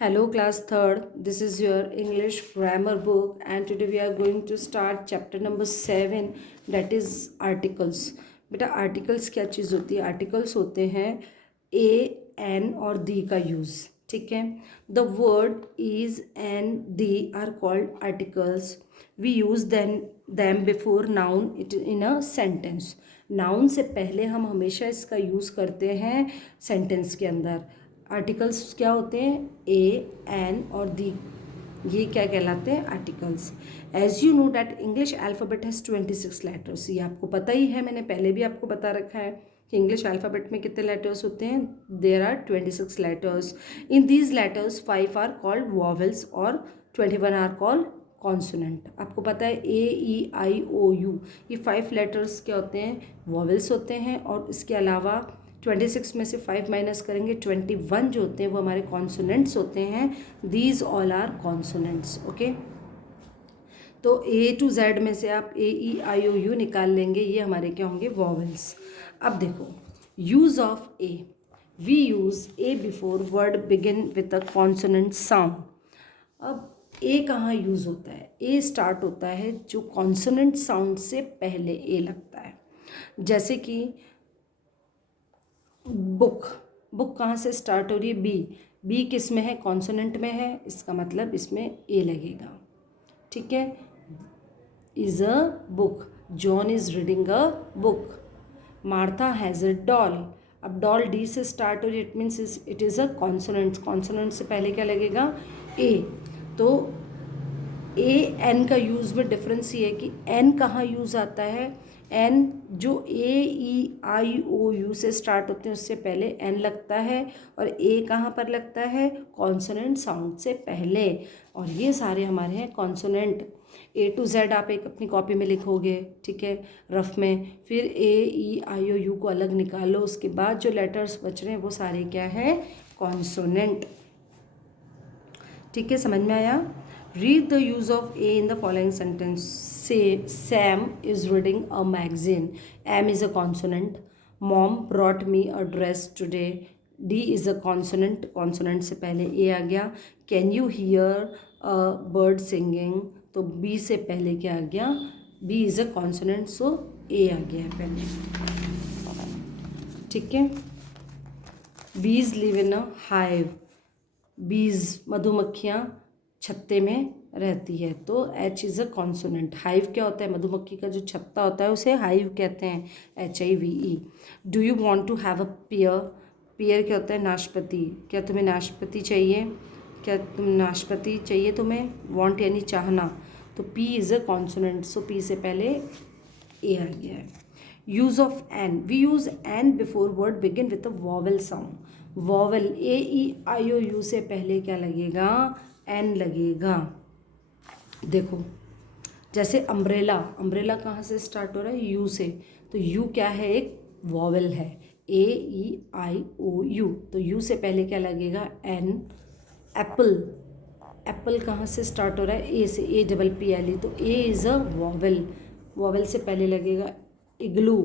Hello class 3rd, this is your English grammar book and today we are going to start chapter number 7 that is articles. बेटा articles क्या चीज़ होती है? Articles होते हैं a, an और the का use. ठीक है. The word is and the are called articles. We use them before noun in a sentence. Noun से पहले हम हमेशा इसका यूज़ करते हैं सेंटेंस के अंदर. आर्टिकल्स क्या होते हैं? ए, एन और दी. ये क्या कहलाते हैं? Articles. As you know that English alphabet has 26 letters. ये आपको पता ही है, मैंने पहले भी आपको बता रखा है कि इंग्लिश अल्फ़ाबेट में कितने लेटर्स होते हैं. There are 26 letters. In these letters 5 are called vowels और 21 आर कॉल्ड कॉन्सोनेंट. आपको पता है ए, ई, आई, ओ, यू, ये 5 लेटर्स क्या होते हैं? वॉवेल्स होते हैं. और इसके अलावा 26 में से 5 माइनस करेंगे, 21 जो होते हैं वो हमारे कॉन्सोनेंट्स होते हैं. These all are consonants. Okay, तो ए टू जेड में से आप ए, ई, आई, ओ, यू निकाल लेंगे, ये हमारे क्या होंगे? वॉवेल्स. अब देखो, use of a. We use a before word begin with a consonant sound. अब ए कहाँ यूज़ होता है? ए स्टार्ट होता है जो कॉन्सोनेंट साउंड से पहले ए लगता है. जैसे कि बुक. बुक कहाँ से स्टार्ट हो रही है? बी. बी किस में है? कॉन्सोनेंट में है, इसका मतलब इसमें ए लगेगा. ठीक है. Is a book. John is reading a book. Martha has a doll. अब डॉल डी से स्टार्ट हो रही है, it means it is a consonant. Consonant से पहले क्या लगेगा? ए. तो ए एन का यूज़ में डिफरेंस ये है कि एन कहाँ यूज़ आता है? एन जो ए, ई, आई, ओ, यू से स्टार्ट होते हैं उससे पहले एन लगता है. और ए कहाँ पर लगता है? कॉन्सोनेंट साउंड से पहले. और ये सारे हमारे हैं कॉन्सोनेंट. ए टू जेड आप एक अपनी कॉपी में लिखोगे, ठीक है, रफ में. फिर ए, ई, आई, ओ, यू को अलग निकालो. उसके बाद जो लेटर्स बच रहे हैं वो सारे क्या है? कॉन्सोनेंट. ठीक है, समझ में आया? Read the use of A in the following sentence. Say, Sam is reading a magazine. M is a consonant. Mom brought me a dress today. D is a consonant. Consonant से पहले A आ गया. Can you hear a bird singing? तो B से पहले क्या आ गया? B is a consonant, so A आ गया है पहले. ठीक है. Bees live in a hive. Bees मधुमक्खियाँ छत्ते में रहती है, तो H is a consonant. Hive क्या होता है? मधुमक्खी का जो छत्ता होता है उसे हाइव कहते हैं, HIVE. Do you want to have a pear. Pear क्या होता है? नाशपाती. क्या तुम्हें नाशपाती चाहिए? क्या तुम नाशपाती चाहिए तुम्हें? वॉन्ट यानी चाहना, तो P is a consonant, so P से पहले ए आ गया है. Use of an. We use an before word begin with a vowel sound. Vowel A, E, I, O, U से पहले क्या लगेगा? एन लगेगा. देखो, जैसे अम्ब्रेला. अम्ब्रेला कहाँ से स्टार्ट हो रहा है? यू से. तो यू क्या है? एक वॉवेल है. ए, ई, आई, ओ, यू. तो यू से पहले क्या लगेगा? एन. एप्पल. एप्पल कहाँ से स्टार्ट हो रहा है? ए से. A double P L E. तो A is a vowel. Vowel से पहले लगेगा इग्लू.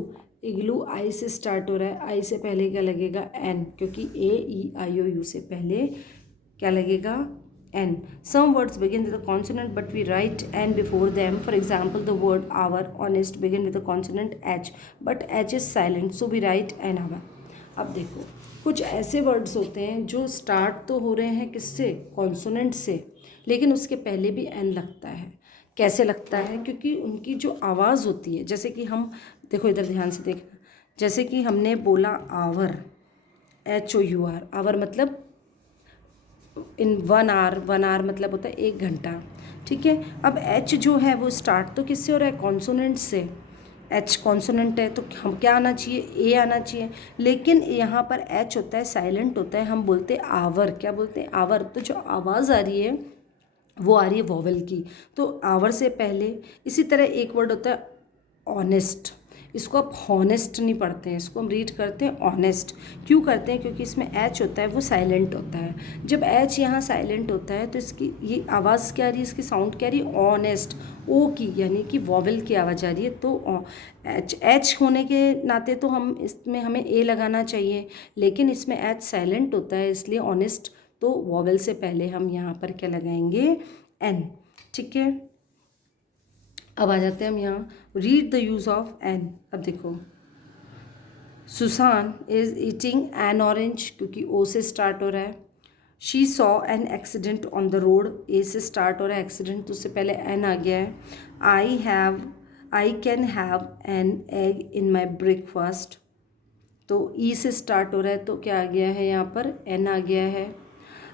इग्लू आई से स्टार्ट हो रहा है. आई से पहले क्या लगेगा? एन, क्योंकि ए, ई, आई, ओ, यू से पहले क्या लगेगा? N. Some words begin with a consonant but we write N before them. For example, the word hour, honest begin with a consonant H but H is silent, so we write N hour. अब देखो, कुछ ऐसे words होते हैं जो start तो हो रहे हैं किससे? कॉन्सोनेंट से, लेकिन उसके पहले भी N लगता है. कैसे लगता है? क्योंकि उनकी जो आवाज़ होती है, जैसे कि हम देखो, इधर ध्यान से देखना. जैसे कि हमने बोला आवर, HOUR. आवर मतलब इन 1 आवर. 1 आवर मतलब होता है 1 घंटा. ठीक है. अब एच जो है वो स्टार्ट तो किससे हो रहा है? कॉन्सोनेंट से. एच कॉन्सोनेंट है तो हम क्या आना चाहिए? ए आना चाहिए. लेकिन यहाँ पर एच होता है, साइलेंट होता है. हम बोलते हैं आवर. क्या बोलते हैं? आवर. तो जो आवाज़ आ रही है वो आ रही है वॉवेल की, तो आवर से पहले. इसी तरह एक वर्ड होता है ऑनेस्ट. इसको आप हॉनेस्ट नहीं पढ़ते हैं, इसको हम रीड करते हैं ऑनेस्ट. क्यों करते हैं? क्योंकि इसमें एच होता है वो साइलेंट होता है. जब एच यहाँ साइलेंट होता है तो इसकी ये आवाज़ क्या आ रही है? इसकी साउंड क्या आ रही है? ऑनेस्ट. ओ की, यानी कि वॉवेल की आवाज़ आ रही है. तो एच होने के नाते तो हम इसमें हमें ए लगाना चाहिए, लेकिन इसमें एच साइलेंट होता है, इसलिए ऑनेस्ट तो वॉवेल से पहले हम यहाँ पर क्या लगाएंगे, एन। ठीक है, अब आ जाते हैं हम यहाँ, read the use of an. अब देखो, Susan is eating an orange, क्योंकि ओ से स्टार्ट हो रहा है। She saw an accident on the road, A से स्टार्ट हो रहा है एक्सीडेंट, तो उससे पहले एन आ गया है। I can have an egg in my breakfast, तो ई से स्टार्ट हो रहा है, तो क्या आ गया है यहाँ पर, एन आ गया है।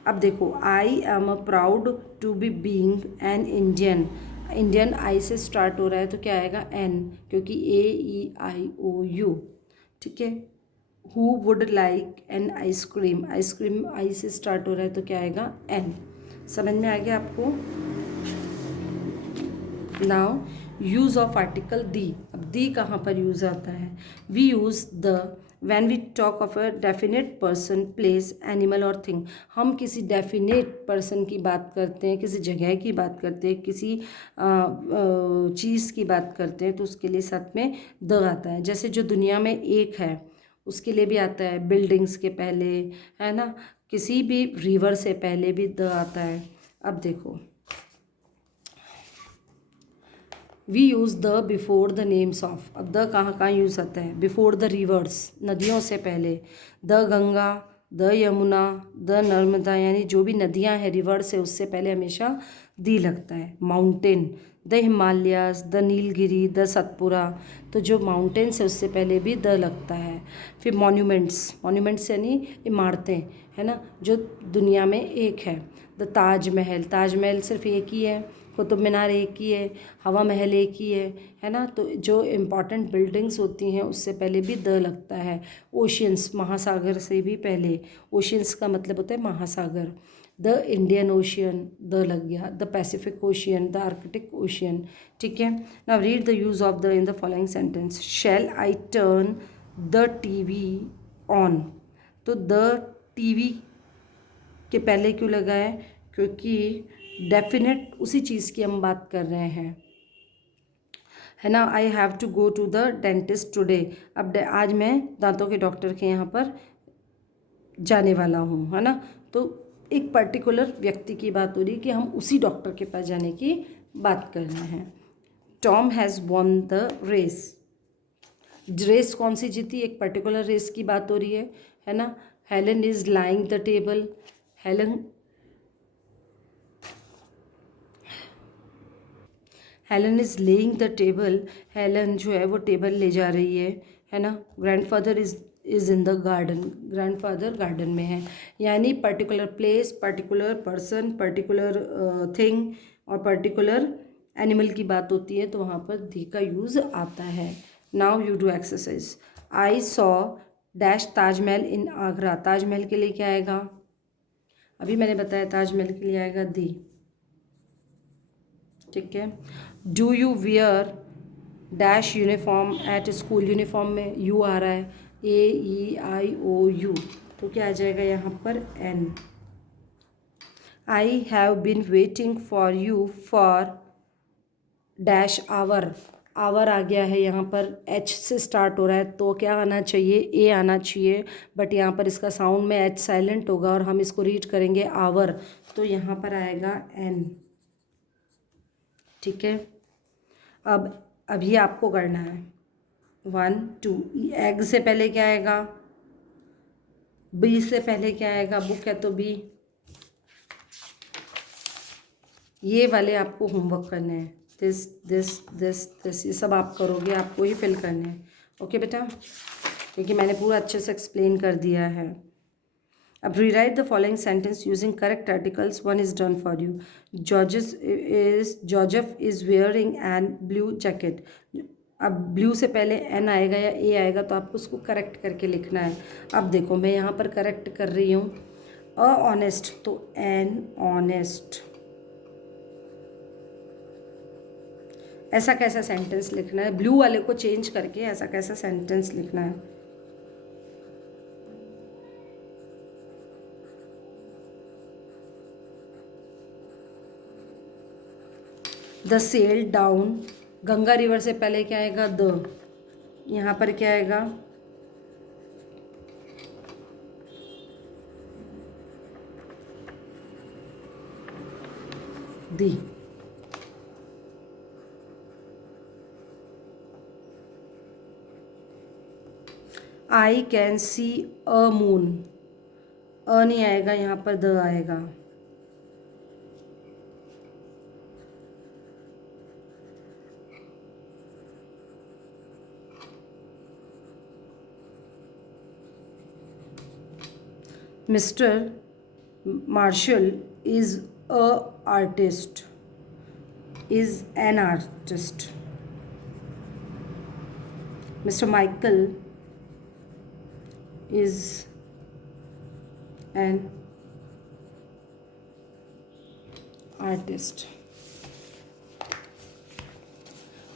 अब देखो, I am a proud to be being an Indian, Indian I से स्टार्ट हो रहा है, तो क्या आएगा, एन, क्योंकि AEIOU। ठीक है, who would like an ice cream, ice cream आई से स्टार्ट हो रहा है, तो क्या आएगा, एन। समझ में आ गया आपको। Now use of article the. अब दी कहाँ पर यूज़ आता है, we use the when we talk of a definite person, place, animal और थिंग। हम किसी डेफिनेट पर्सन की बात करते हैं, किसी जगह की बात करते हैं, किसी चीज़ की बात करते हैं, तो उसके लिए साथ में द आता है। जैसे जो दुनिया में एक है उसके लिए भी आता है, बिल्डिंग्स के पहले, है ना, किसी भी रिवर से पहले भी द आता है। अब देखो, we use the before the names of. अब द कहाँ कहाँ यूज़ आता है, बिफोर द रिवर्स, नदियों से पहले, the Ganga, the Yamuna, the Narmada, यानी जो भी नदियाँ हैं रिवर्स है उससे पहले हमेशा दी लगता है। Mountain, the Himalayas, the Nilgiri, the Satpura, तो जो माउंटेन्स है उससे पहले भी द लगता है। फिर मॉन्यूमेंट्स, मॉन्यूमेंट्स यानी इमारतें, है ना, जो दुनिया में एक है। द ताजमहल, ताजमहल सिर्फ एक ही है, कुतुब मीनार एक ही है, हवा महल एक ही है ना, तो जो इम्पॉर्टेंट बिल्डिंग्स होती हैं उससे पहले भी द लगता है। ओशियंस, महासागर से भी पहले, ओशियंस का मतलब होता है महासागर। द इंडियन ओशियन, द लग गया। The Pacific ocean, the Arctic ocean. ठीक है, now read the use of the in the following sentence. Shall I turn the TV on, तो द टीवी के पहले क्यों लगा है, क्योंकि डेफिनेट उसी चीज़ की हम बात कर रहे हैं, है ना। I have to go to the dentist today, अब आज मैं दांतों के डॉक्टर के यहाँ पर जाने वाला हूँ, है ना। तो एक पर्टिकुलर व्यक्ति की बात हो रही है कि हम उसी डॉक्टर के पास जाने की बात कर रहे हैं। Tom has won the race, race कौन सी जीती, एक पर्टिकुलर रेस की बात हो रही है ना। Helen is lying the table, Helen is laying the table, Helen जो है वो टेबल ले जा रही है ना। Grandfather is in the garden, grandfather garden में है। यानी particular place, particular person, particular thing और पर्टिकुलर एनिमल की बात होती है तो वहाँ पर दी का यूज़ आता है। Now you do exercise. I saw dash Taj Mahal in Agra, Taj Mahal के लिए क्या आएगा, अभी मैंने बताया ताजमहल के लिए आएगा दी। ठीक है, do you wear dash uniform at school, uniform में यू आ रहा है, AEIOU, तो क्या आ जाएगा यहाँ पर, an. I have been waiting for you for dash hour, hour आ गया है यहाँ पर, H से स्टार्ट हो रहा है तो क्या आना चाहिए, ए आना चाहिए, बट यहाँ पर इसका साउंड में H साइलेंट होगा और हम इसको रीड करेंगे आवर, तो यहाँ पर आएगा एन। ठीक है, अब अभी आपको करना है 1 2, एग से पहले क्या आएगा, बी से पहले क्या आएगा, बुक है तो बी। ये वाले आपको होमवर्क करने हैं, दिस दिस दिस दिस, ये सब आप करोगे, आपको ही फिल करने हैं। ओके बेटा, क्योंकि मैंने पूरा अच्छे से एक्सप्लेन कर दिया है। अब rewrite the following sentence using correct articles, one is done for you. George is wearing an blue jacket, अब ब्लू से पहले एन आएगा या ए आएगा तो आपको उसको करेक्ट करके लिखना है। अब देखो मैं यहाँ पर करेक्ट कर रही हूँ, अ ऑनेस्ट तो एन ऑनेस्ट। ऐसा कैसा सेंटेंस लिखना है, ब्लू वाले को चेंज करके ऐसा कैसा सेंटेंस लिखना है। The sell down, Ganga river से पहले क्या आएगा, द, यहाँ पर क्या आएगा, दी। I can see a moon, अ नहीं आएगा यहाँ पर, द आएगा। Mister Marshall is a artist, is an artist. Mister Michael is an artist.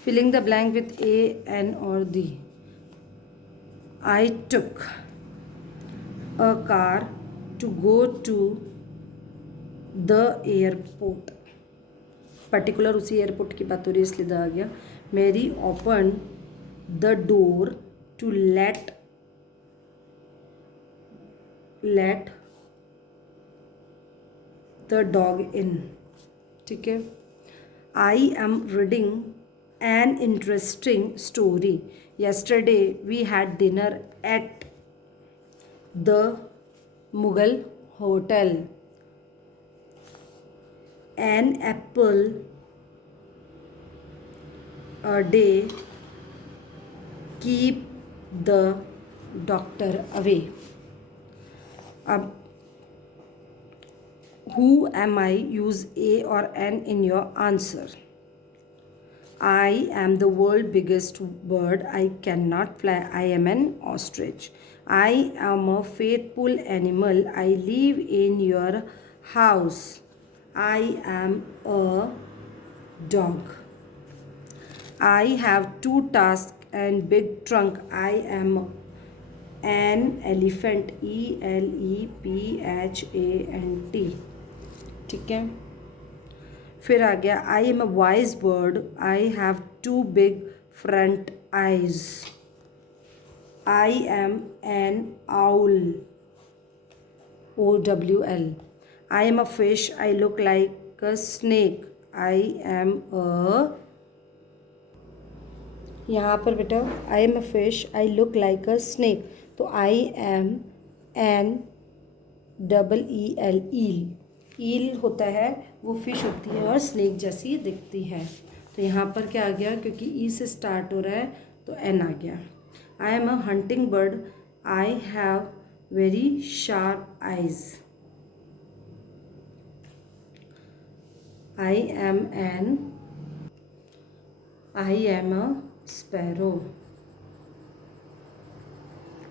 Filling the blank with a, an or the. I took a car to go to the airport. Particular उसी airport की बात हो रही है इसलिए the आ गया। Mary open the door to let the dog in. ठीक है। I am reading an interesting story. yesterday we had dinner at the Mughal hotel. An apple a day keep the doctor away. अब who am I, use a or an in your answer. I am the world's biggest bird. I cannot fly. I am an ostrich. I am a faithful animal. I live in your house. I am a dog. I have two tusks and big trunk. I am an elephant. ELEPHANT. ठीक है। फिर आ गया I am a wise bird. I have two big front eyes. I am an owl. OWL. I am a fish. I look like a snake. I am a, यहाँ पर बेटा I am a fish, I look like a snake, तो I am an EEL, eel. Eel होता है वो fish होती है और स्नेक जैसी दिखती है। तो यहाँ पर क्या आ गया, क्योंकि ई से स्टार्ट हो रहा है तो एन आ गया। I am a hunting bird. I have very sharp eyes. I am a sparrow.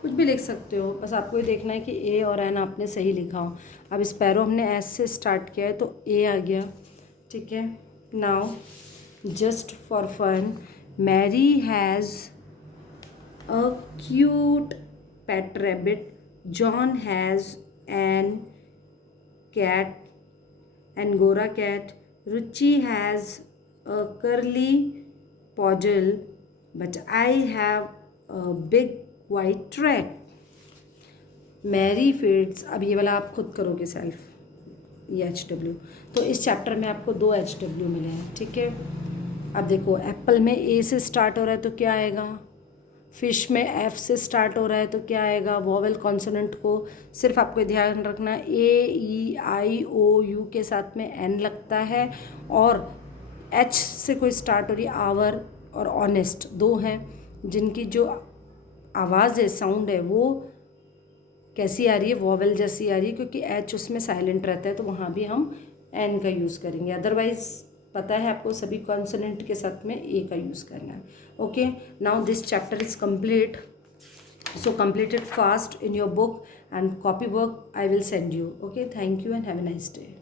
कुछ भी लिख सकते हो, बस आपको ये देखना है कि ए और एन आपने सही लिखा हो। अब स्पैरो हमने एस से स्टार्ट किया है तो ए आ गया। ठीक है। Now just for fun, Mary has a cute pet rabbit. John has an cat, angora cat. Ruchi has a curly poodle, but I have a big white rat. Mary feeds, अब ये वाला आप खुद करोगे सेल्फ, ये HW। तो इस chapter में आपको 2 HW मिले हैं। ठीक है। अब देखो एप्पल में ए से स्टार्ट हो रहा है तो क्या आएगा, फिश में एफ से स्टार्ट हो रहा है तो क्या आएगा, वोवेल कॉन्सोनेंट को सिर्फ आपको ध्यान रखना AEIOU के साथ में एन लगता है, और एच से कोई स्टार्ट हो रही है, आवर और ऑनेस्ट, दो हैं जिनकी जो आवाज़ है, साउंड है, वो कैसी आ रही है, वोवेल जैसी आ रही है, क्योंकि एच उसमें साइलेंट रहता है तो वहाँ भी हम एन का यूज़ करेंगे। अदरवाइज पता है आपको सभी कॉन्सोनेंट के साथ में ए का यूज़ करना है। Okay, now this chapter is complete, so complete it fast in your book, and copy work I will send you. Okay, thank you and have a nice day.